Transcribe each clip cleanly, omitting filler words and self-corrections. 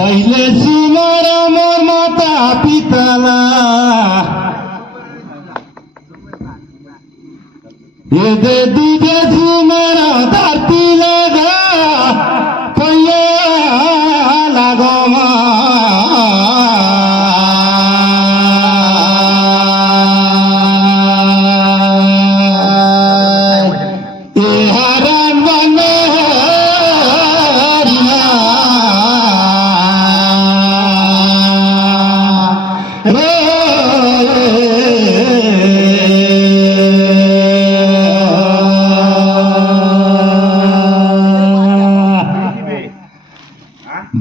पहिले सुमर मोर माता पिताला ये दे दुधे सुमर धरतीला गा पैया लागो मा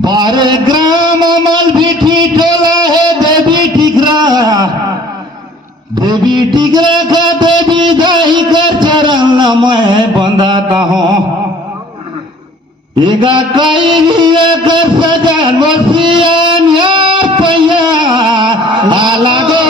बारे ग्राम मल भी ठीक होला है देवी टिकरा का देवी दाई कर चरण मैं बंधाता हूँ एगा कई भी कर सजन वसियन यार पैया लागो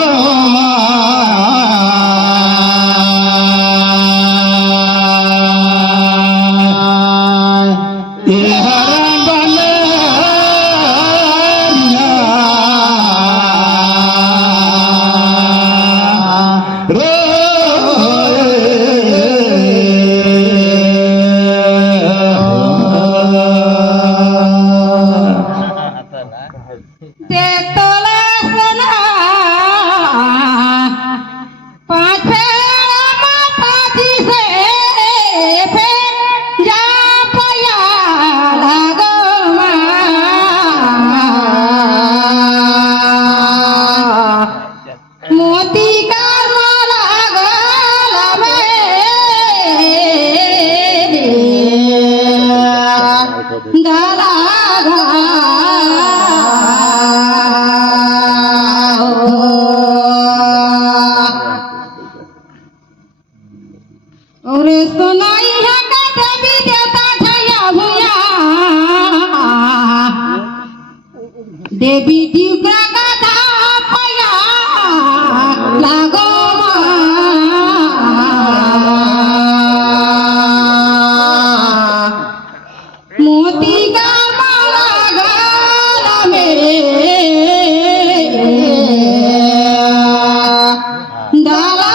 देवी टिकरा का पैया लागो मोती का माला गला में डाला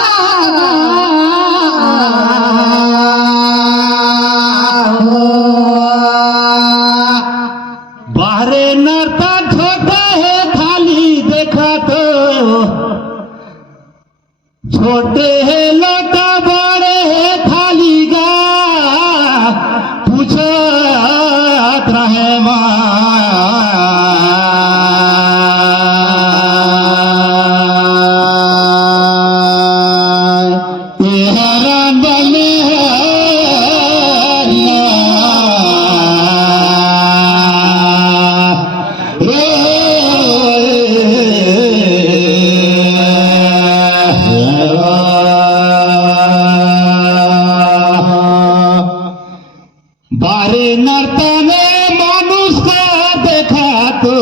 बाहरे नरता छोटे है लोटा बड़े है थाली गा पूछत रहे माँ ये हैरान बने बारे नर्ता में मानुष का देखा तो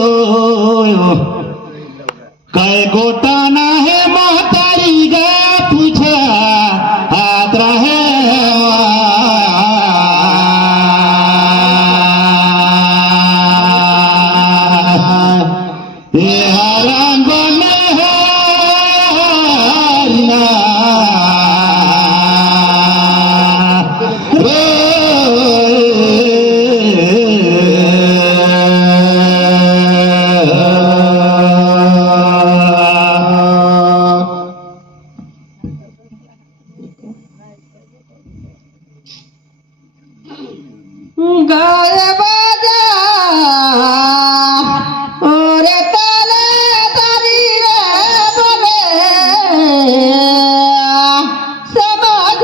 कै गोटा ना है महतारी गा पूछा हाथ रहे ये हराम बने गाय बाजा और तले तारी रे बोले समाज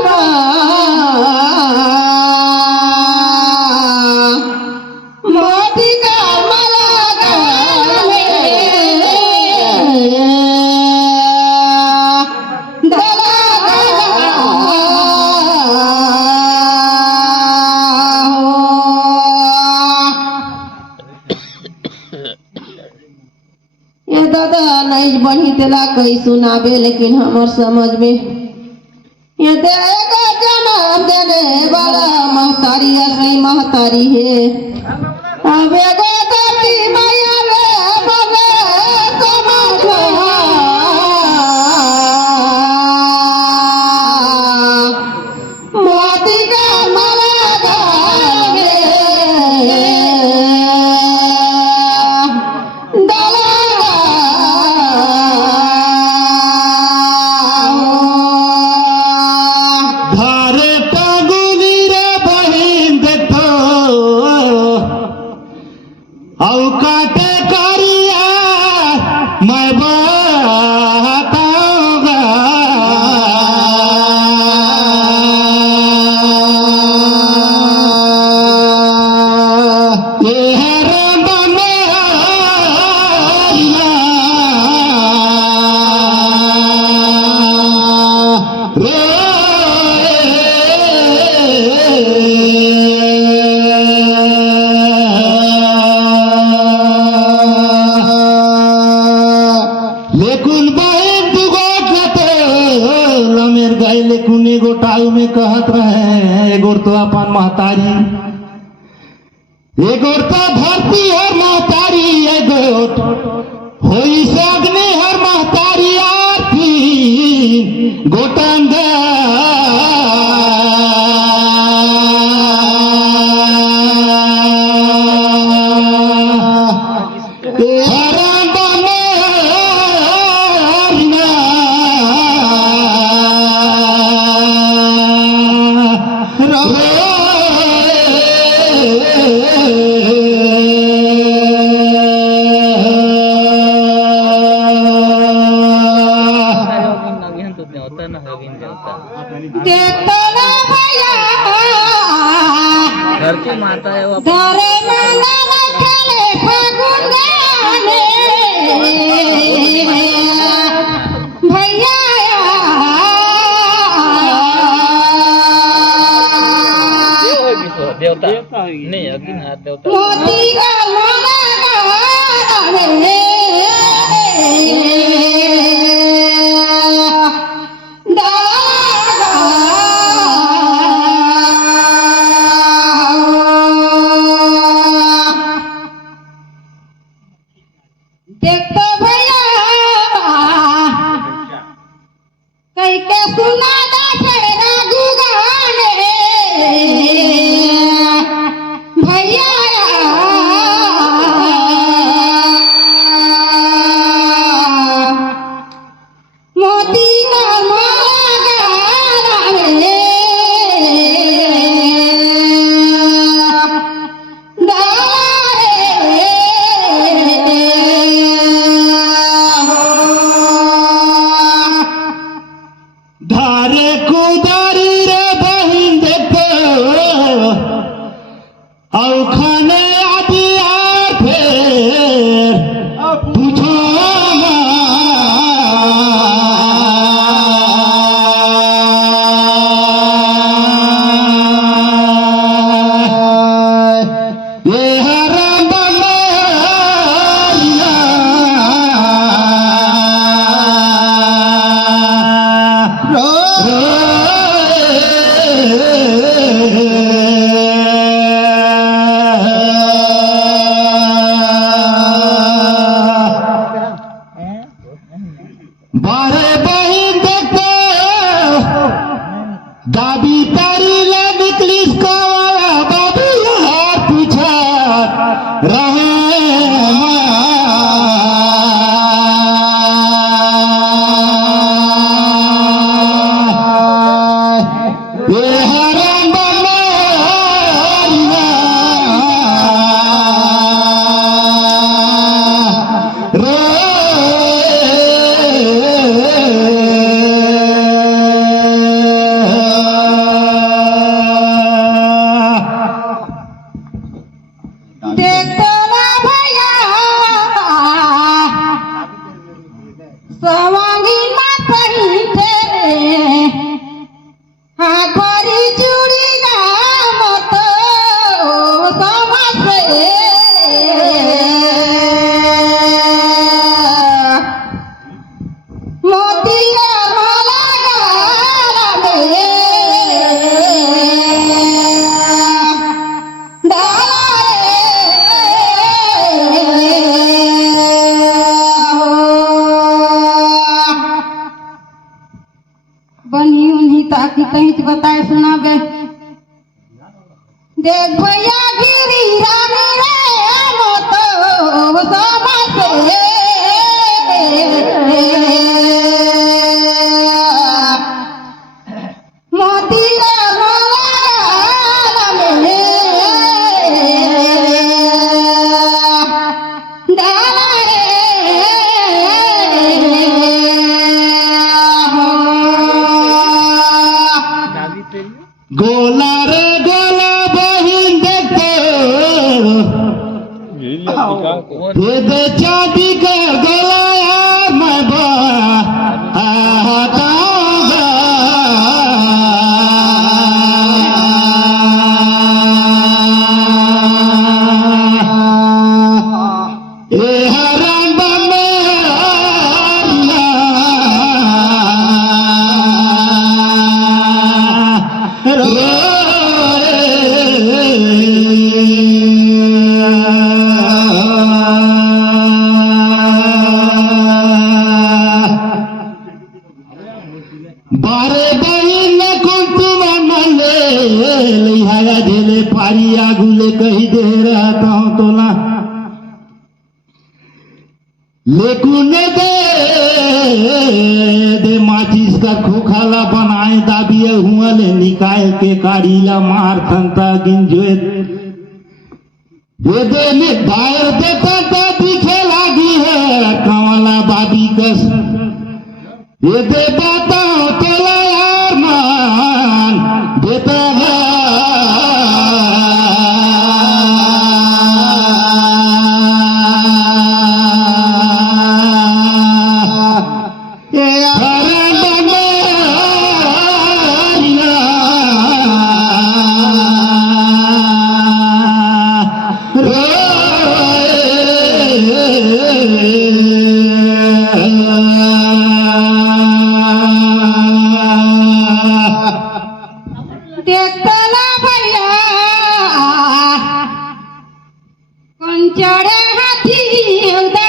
मोती का माला गले डाला दादा नहीं बनी तेला कई सुनाबे लेकिन हमार समझ में ये देगा जन्म देने वाला महतारी असली महतारी है अब एगो धरती माया काटे करिया मैं बताऊंगा ये है लेकुन बहन दुगोट लते लमेर गए लेकुन एगो टाल में कहत रहे एगो तो अपन महतारी एगो तो धरती और महतारी एगो होई सगने हर महतारी आरती गोटंग देखतो ना भैया घरची माता आहे बाबा. घरे मला रखले फागुन गाणे भैया देव होय बिसो, देवता नाही अगदी ना देवता मोती का मला गाणे देखतो भैया कई के सुना दाखड़ा गुगाने भैया मोती का माला गाने धारे कुदारी रे बहिन देखो खाने आदि फिर पूछो ये हराम बारे बहिन देखो दादी तारी ले निकली बाबू यार पूछा रहे ये हराम देखतो ना भैया सवांगी माथी तेरे हाथ भरी चूड़ी गाम तो समझे मोती का माला गाने बनी उन्हीं ताकि कहीं से बताए सुनावे देख भैया गिरी रानी रे मोतो समझे मोती रे माला में दे दे चांदी का गला यार मैं बताऊंगा ए हराम बारे बहिन कुंतुमले लिहाया झेले पारिया गुले कही दे रहता हूँ तो ना लेकुन दे माचिस का खोखाला बनाए दाबिए हुआ ले निकाय के काढ़ीला मार खंता गिंजोए दे में दायर देता था दिखे लागी है कमला बाबी कस ये दे बाता चला यार मान देता है देखला भैया कौन चढ़े हाथी उदा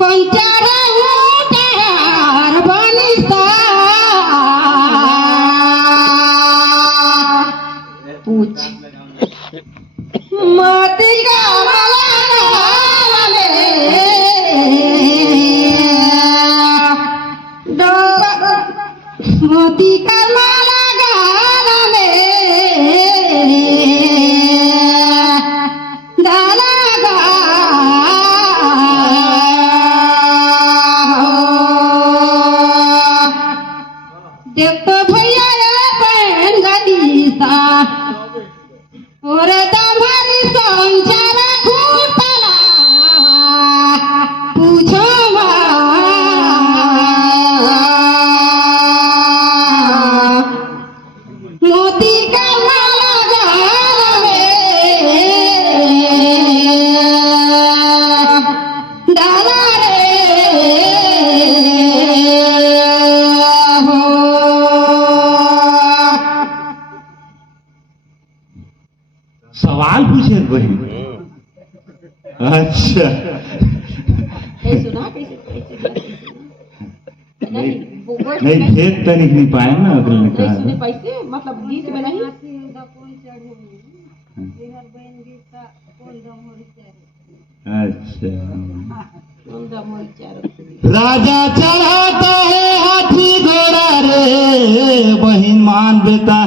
कौन चढ़े ऊँटार बनिसा पूछ मोती का माला मोती का माला गाला डाला गा देख तो भैया बहन गलीसा और तुम्हारी संसार घूटला पूछो मोती का माला गावे डाला रे हो सवाल पूछे बहन अच्छा सुना नहीं खेत तनिक नहीं पाए ना अगर ने कहा सुने पैसे मतलब गीत में नहीं अच्छा कौन दमोई चारो राजा चढ़ाता है हाथी घोड़ा रे बहिन मान देता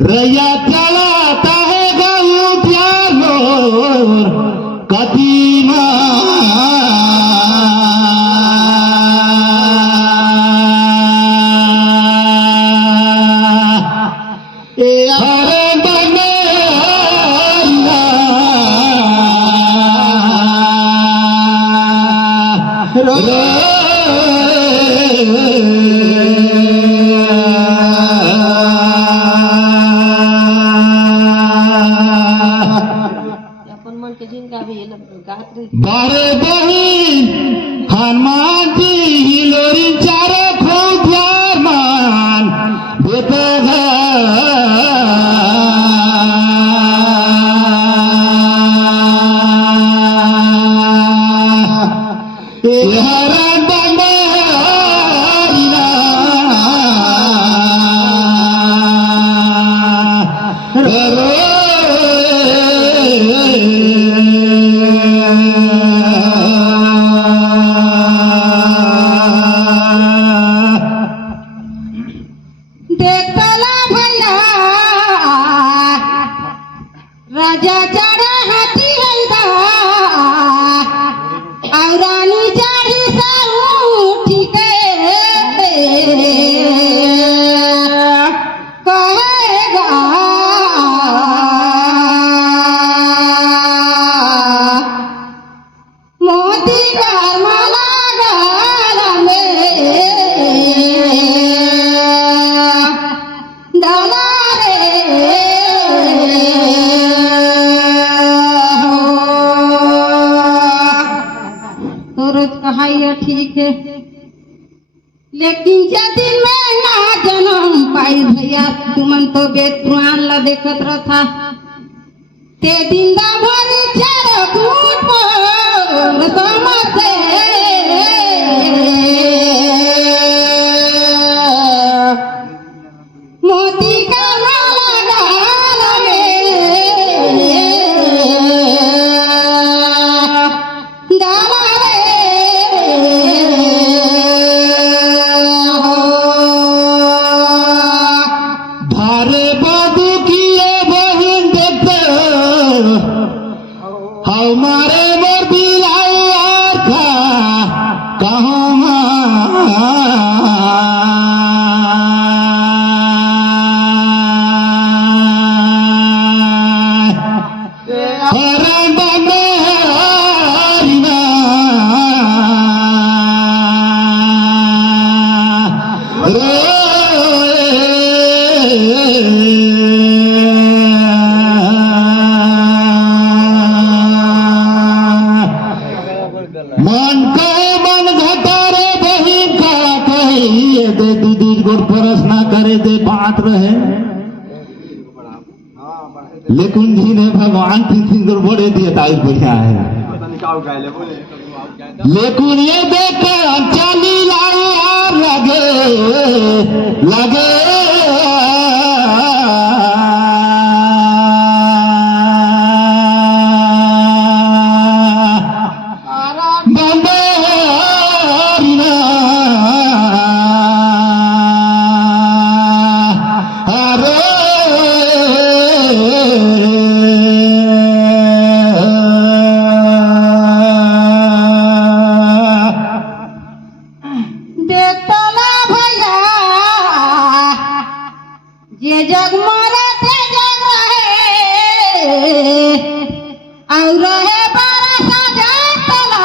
रैया चलाता है गऊ प्यारो कदीमा हरे बने अपन मन के जिनका भी ये लोग गात रहे बारे बहिन हनुमान जी हिलोरी चारो खूब प्यार मान देते हरण बने देखला भैया राजा चढ़ा हाथी हल्दा और रानी चढ़ी साऊठी के कहेगा ठीक है, लेकिन ज्या दिन में ना जन्म पाई भैया तुमन तो बेद पुराण ला देखत रहा ते दिन दा भरी चार कूट पर समझे मोती का माला डाले धारे बाबू किए बहिन देखते हमारे मोर बिलार का मन कहे मन घटारे बहिन का कहे दे दीदी गोर परस ना करे दे बात रहे लेकिन जी ने भगवान तीन गोर बड़े दिए ताई बढ़िया है लेकिन ये देख चाली लाल लगे लगे ये जग मरे थे जग रहे और रहे बरसा जातला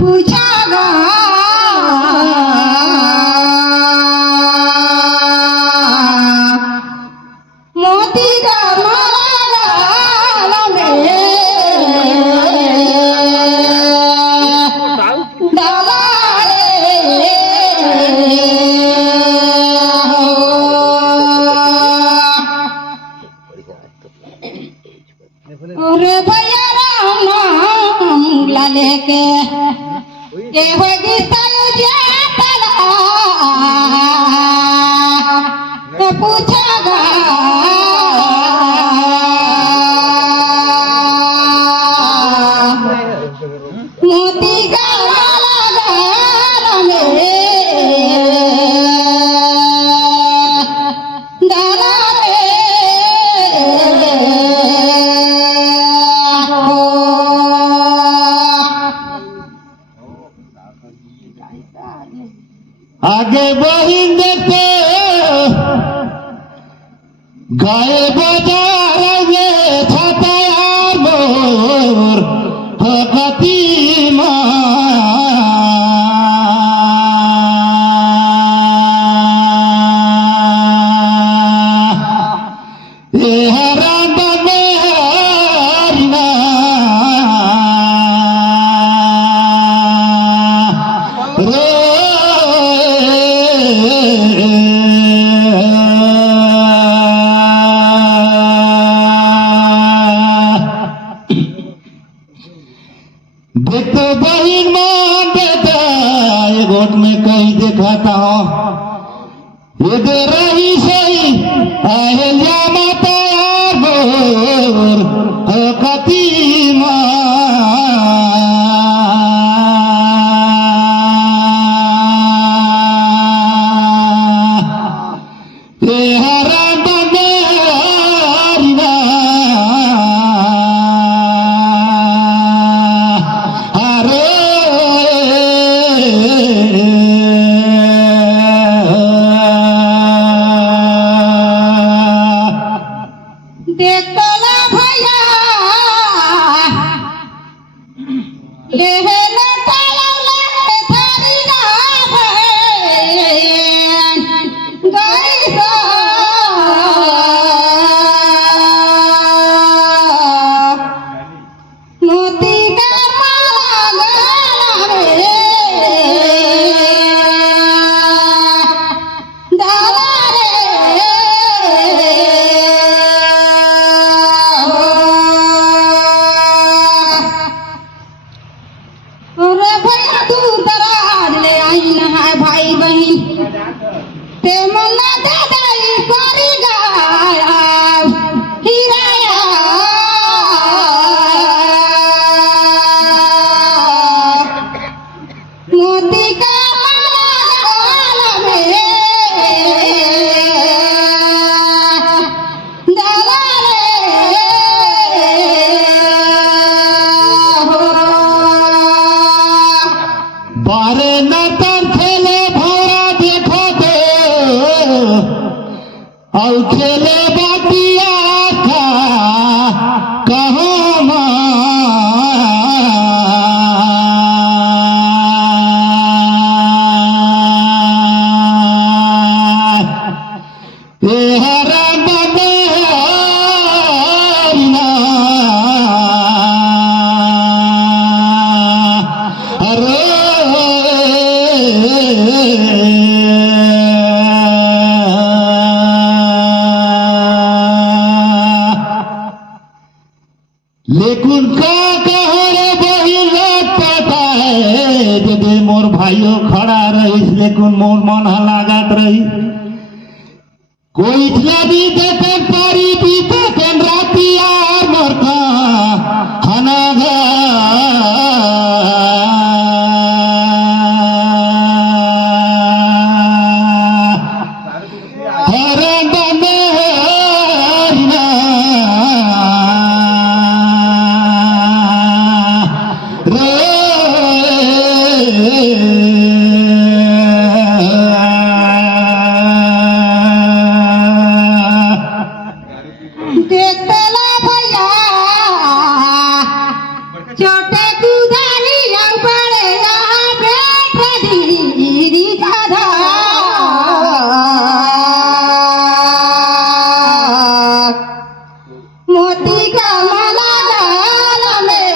पूछागा मोती का माला डाला अरे भैया राम नाम ला लेके के होगी सयुजे तला तो पूछागा मोती का माला में डाला आगे बहिन देखते गाए बाजार में छाता यार मोर हकती ये हराम में हरना देखते बहिन मान देता ये गोट में कहीं दिखाता हूँ ये दे रही सही अहल्या माता यार मोर हकती ये हराम देखला भैया लेहले तालले थारी गाभे गईसा मोती का माला लेकिन का कहरे बही लगता है जब मोर भाइयों खड़ा रही लेकिन मोर मन लागत रही कोई भी देखे पारी बीते कन रातिया मोर का हना देखला भैया छोटे कुदानी बड़े बैठ धीरी दादा मोती का माला गाल में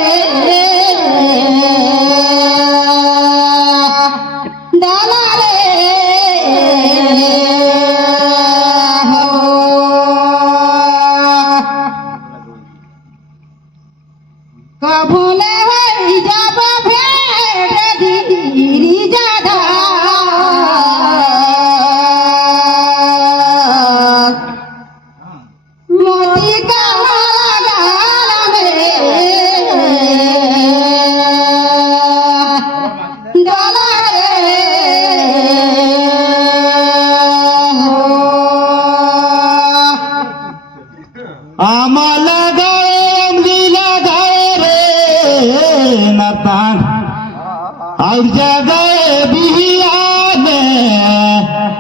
डाला रे कभूले हई जब भेड़ धीरी जादा मोती का माला गाल में डाला रे आम्हाला और जगह बिहिया में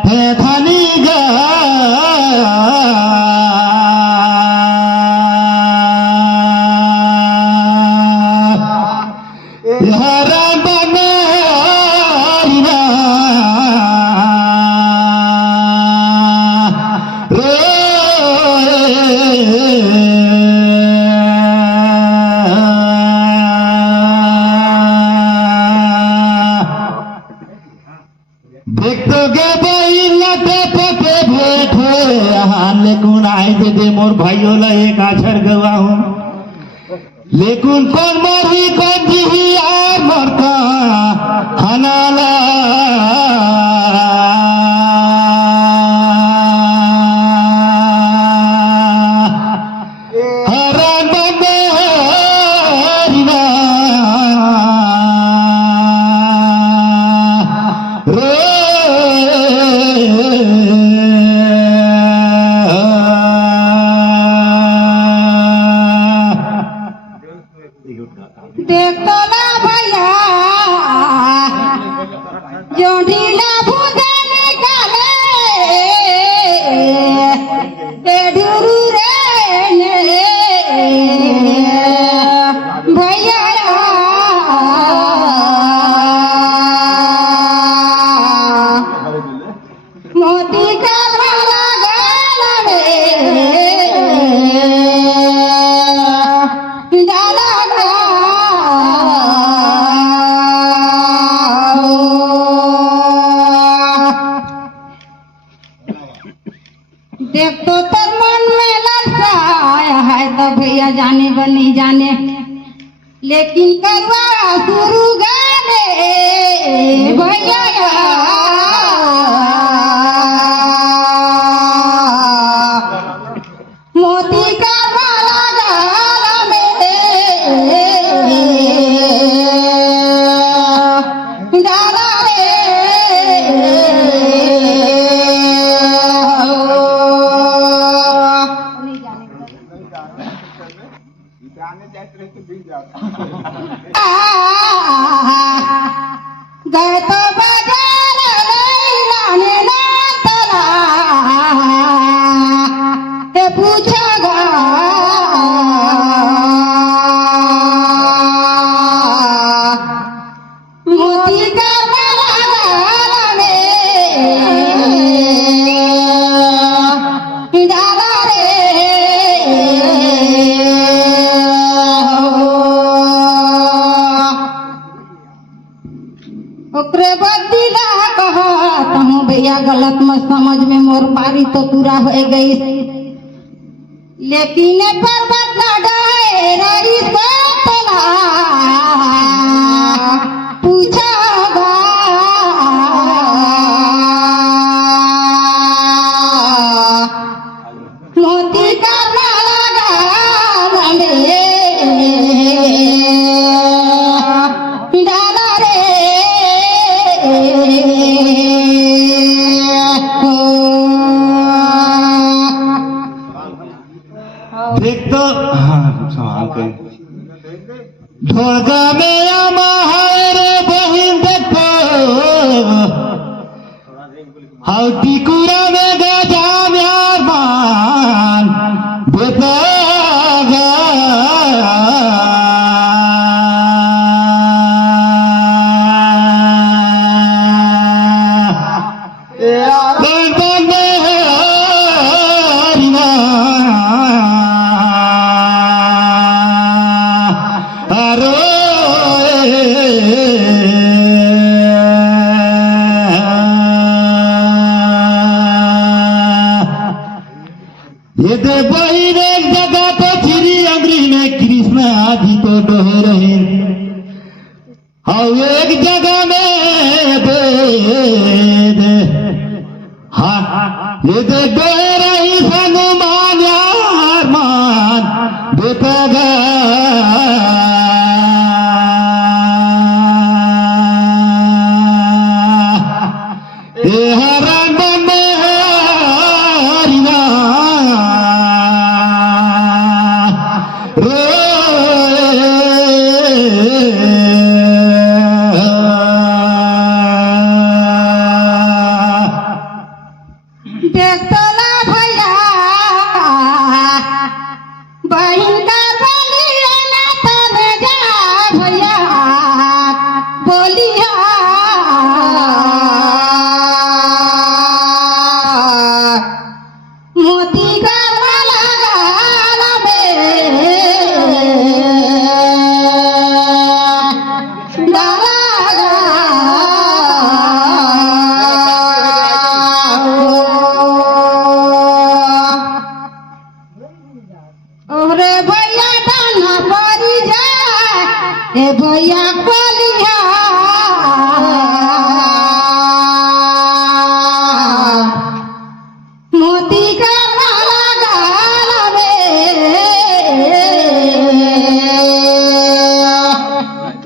है धनी हरा बने देखते गे बैलते पते भेठे लेकिन आए दे मोर भाइयों ला एक आछर गवा हूँ लेकिन कौन मरी कौन दिही यार मरता खाना ला हरान बंदे हरिना देखला भैया जो ढीला भूंदे निकाले ते ढुरू रे भैया मोती का माला गाल में डाला देख तो तर मन में ललसा आया है तो भैया जाने बनी जाने लेकिन करवा शुरू गाने भैया मोती का माला गाल में डाला रे गए तो बाजार लाने ना तला ते पूछा गा मोती का माला गाल में डाला रे ओकरे बदला कहा कहूँ भैया गलत मत समझ में मोर पारी तो पूरा हो गई लेकिन पर्वत न डाए रईस देख तो हाँ सवाल के ढोलका में आमार बहिन देखो हाउ टिकुरा में गजा म्यार मान बेता ये दे बहिन एक जगह पे चिरी अंग्री में कृष्ण आदि तो डोहे रहे और एक जगह में दे हाँ ये दे डोहे रही हनुमान यार मान बेटा ये हरण बने देखतला भैया बहिन का बोलिया ना तब जा भैया बोलिया मोती का माला गाला में डाला ओरे भैया दाना पड़ी जा ए भैया बोलिया मोती का माला गाला में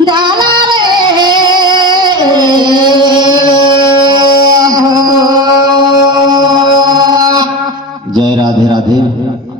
डाला रे जय राधे राधे।